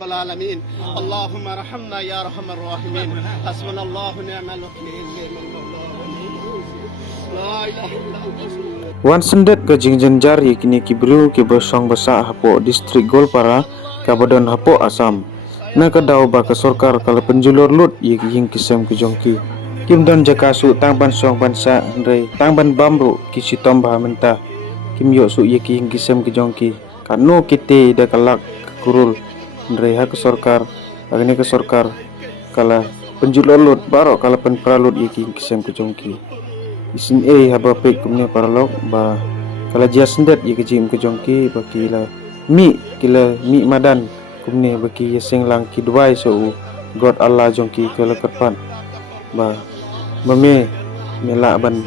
rabbal alamin. Allahumma rahamna ya arhamar rahimin. Hasbunallahu ni'mal wakil, ni'mal maula wa ni'mal la ilaha illa anta. Wan sendet ke jingjenjar yakini kibru ke besong besa hapo distrik Golpara Kabupaten Hapo Asam. Na kadau ba ke sorkar kala penjulur lut ying kisem ke jongki. Kim don jaka su tangban song bansa ndrei tangban bamru kisi tomba mentah. Kim yo su ying kisem ke jongki. Kanu kite da kalak kurul ndrei ha ke sorkar agni ke sorkar kala penjulur lut baro kala penpralut ying kisem ke jongki. Isin haba pek kumne paralog ba kala jia sendet ye kejim ke jongki ba kila mi madan kumne ba ki yeseng lang ki duai so god Allah jongki kala kerpan ba mame mela ban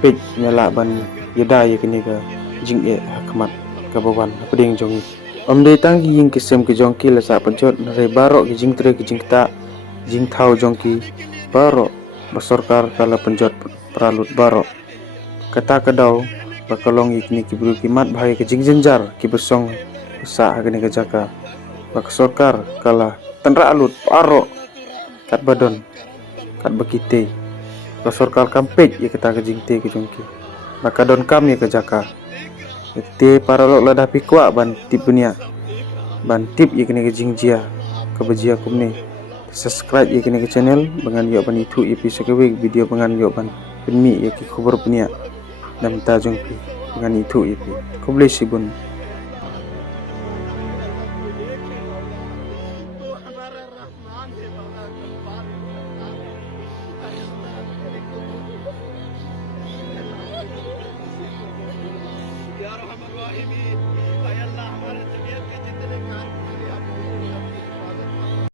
pek mela ban yeda ye kini ka jing hakmat ka bawan peding jongi omde tang ying kisem ke jongki la sa penjot re baro ki jing tre ki jing ta jing thau jongki baro basorkar kala penjot peralut baro kata kadau bakalong ikni kibru kimat bahaya ke jingjenjar ki besong sa agni ke jaka bak sorkar kala tanra alut paro kat badon kat bakite ka sorkar kampek ye kata ke jingte ke jongki bakadon kam ye ke jaka te paralok lada pikwa ban tip dunia ban tip ye kini ke jingjia ke bejia kumne subscribe ye kini ke channel bangan yo ban itu episode video bangan yo ban penmi ya ki khubur punya nam ta jongpi dengan itu ipi kublai sibun